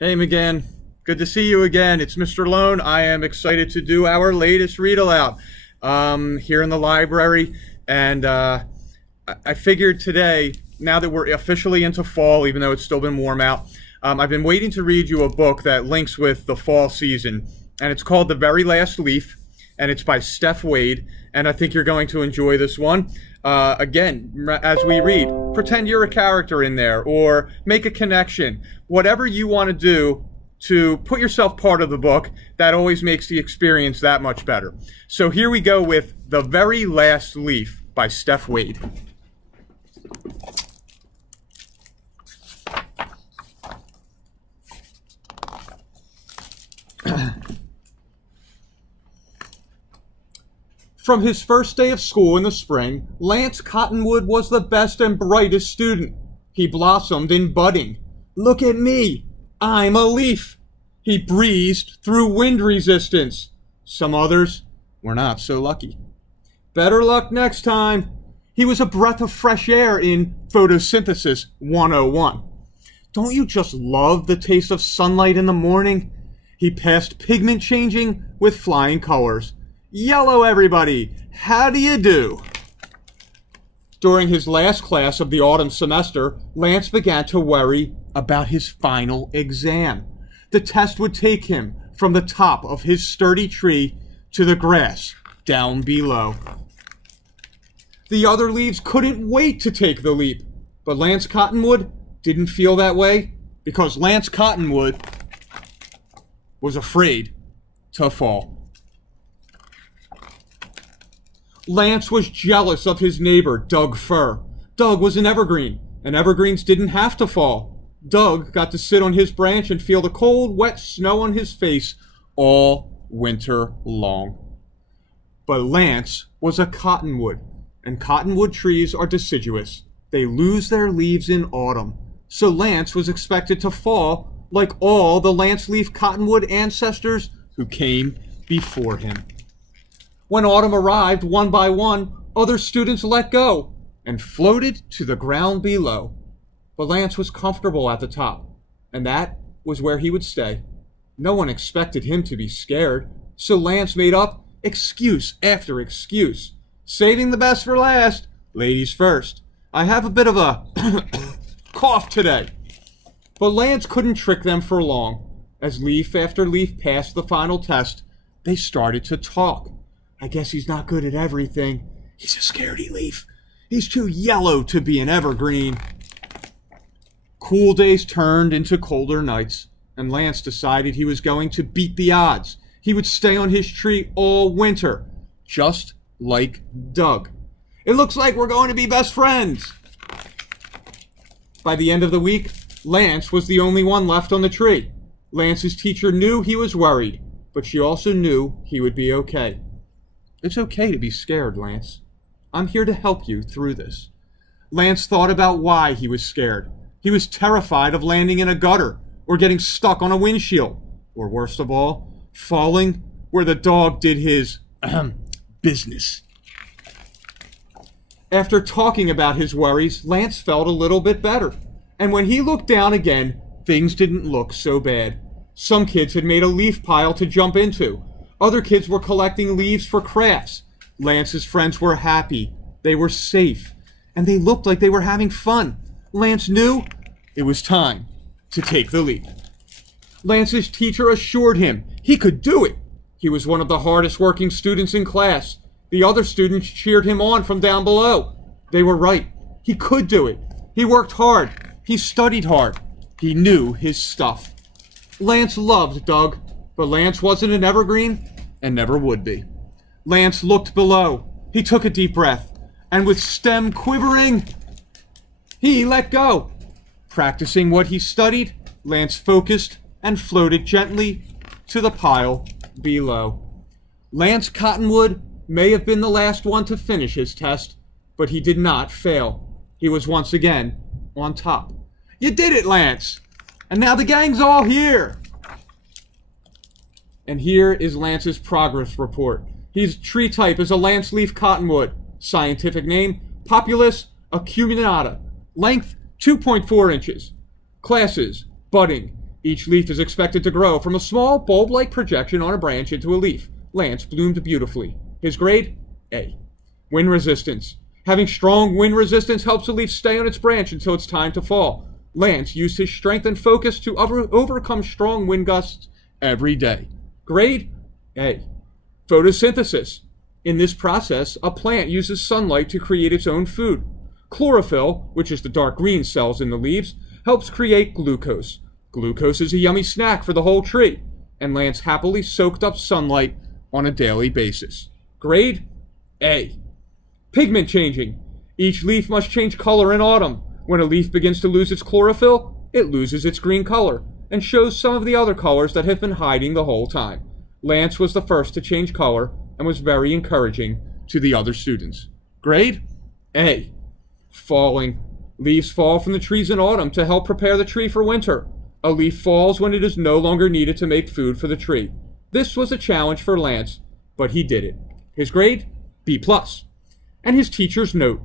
Hey, McGann. Good to see you again. It's Mr. Lohn. I am excited to do our latest read aloud here in the library. And I figured today, now that we're officially into fall, even though it's still been warm out, I've been waiting to read you a book that links with the fall season. And it's called The Very Last Leaf, and it's by Steph Wade. And I think you're going to enjoy this one. Again, as we read, pretend you're a character in there or make a connection. Whatever you want to do to put yourself part of the book, that always makes the experience that much better. So here we go with The Very Last Leaf by Steph Wade. From his first day of school in the spring, Lance Cottonwood was the best and brightest student. He blossomed in budding. Look at me. I'm a leaf. He breezed through wind resistance. Some others were not so lucky. Better luck next time. He was a breath of fresh air in Photosynthesis 101. Don't you just love the taste of sunlight in the morning? He passed pigment changing with flying colors. Yellow, everybody! How do you do? During his last class of the autumn semester, Lance began to worry about his final exam. The test would take him from the top of his sturdy tree to the grass down below. The other leaves couldn't wait to take the leap, but Lance Cottonwood didn't feel that way because Lance Cottonwood was afraid to fall. Lance was jealous of his neighbor, Doug Fir. Doug was an evergreen, and evergreens didn't have to fall. Doug got to sit on his branch and feel the cold, wet snow on his face all winter long. But Lance was a cottonwood, and cottonwood trees are deciduous. They lose their leaves in autumn. So Lance was expected to fall like all the Lance Leaf Cottonwood ancestors who came before him. When autumn arrived, one by one, other students let go and floated to the ground below. But Lance was comfortable at the top, and that was where he would stay. No one expected him to be scared, so Lance made up excuse after excuse. Saving the best for last, ladies first. I have a bit of a cough today. But Lance couldn't trick them for long. As leaf after leaf passed the final test, they started to talk. I guess he's not good at everything. He's a scaredy leaf. He's too yellow to be an evergreen. Cool days turned into colder nights, and Lance decided he was going to beat the odds. He would stay on his tree all winter, just like Doug. It looks like we're going to be best friends. By the end of the week, Lance was the only one left on the tree. Lance's teacher knew he was worried, but she also knew he would be okay. It's okay to be scared, Lance. I'm here to help you through this. Lance thought about why he was scared. He was terrified of landing in a gutter or getting stuck on a windshield, or worst of all, falling where the dog did his business. After talking about his worries, Lance felt a little bit better. And when he looked down again, things didn't look so bad. Some kids had made a leaf pile to jump into. Other kids were collecting leaves for crafts. Lance's friends were happy. They were safe. And they looked like they were having fun. Lance knew it was time to take the leap. Lance's teacher assured him he could do it. He was one of the hardest working students in class. The other students cheered him on from down below. They were right. He could do it. He worked hard. He studied hard. He knew his stuff. Lance loved Doug. But Lance wasn't an evergreen and never would be. Lance looked below. He took a deep breath, and with stem quivering, he let go. Practicing what he studied, Lance focused and floated gently to the pile below. Lance Cottonwood may have been the last one to finish his test, but he did not fail. He was once again on top. You did it, Lance! And now the gang's all here! And here is Lance's progress report. His tree type is a Lance Leaf Cottonwood. Scientific name, Populus acuminata. Length, 2.4 inches. Classes, budding. Each leaf is expected to grow from a small bulb-like projection on a branch into a leaf. Lance bloomed beautifully. His grade? A. Wind resistance. Having strong wind resistance helps a leaf stay on its branch until it's time to fall. Lance used his strength and focus to overcome strong wind gusts every day. Grade? A. Photosynthesis. In this process, a plant uses sunlight to create its own food. Chlorophyll, which is the dark green cells in the leaves, helps create glucose. Glucose is a yummy snack for the whole tree, and Lance happily soaked up sunlight on a daily basis. Grade? A. Pigment changing. Each leaf must change color in autumn. When a leaf begins to lose its chlorophyll, it loses its green color and shows some of the other colors that have been hiding the whole time. Lance was the first to change color and was very encouraging to the other students. Grade? A. Falling. Leaves fall from the trees in autumn to help prepare the tree for winter. A leaf falls when it is no longer needed to make food for the tree. This was a challenge for Lance, but he did it. His grade? B+. And his teacher's note.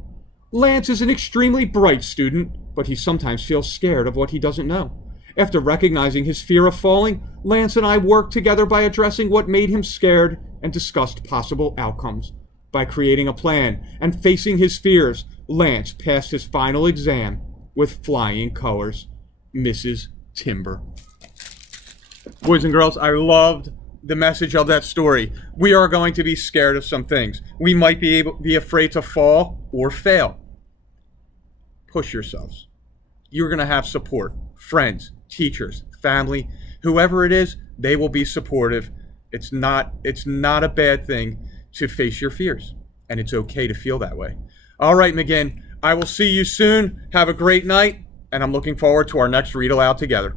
Lance is an extremely bright student, but he sometimes feels scared of what he doesn't know. After recognizing his fear of falling, Lance and I worked together by addressing what made him scared and discussed possible outcomes. By creating a plan and facing his fears, Lance passed his final exam with flying colors. Mrs. Timber. Boys and girls, I loved the message of that story. We are going to be scared of some things. We might be afraid to fall or fail. Push yourselves. You're going to have support. Friends, teachers, family, whoever it is, they will be supportive. It's not a bad thing to face your fears, and it's okay to feel that way. All right, McGinn, I will see you soon. Have a great night, and I'm looking forward to our next read aloud together.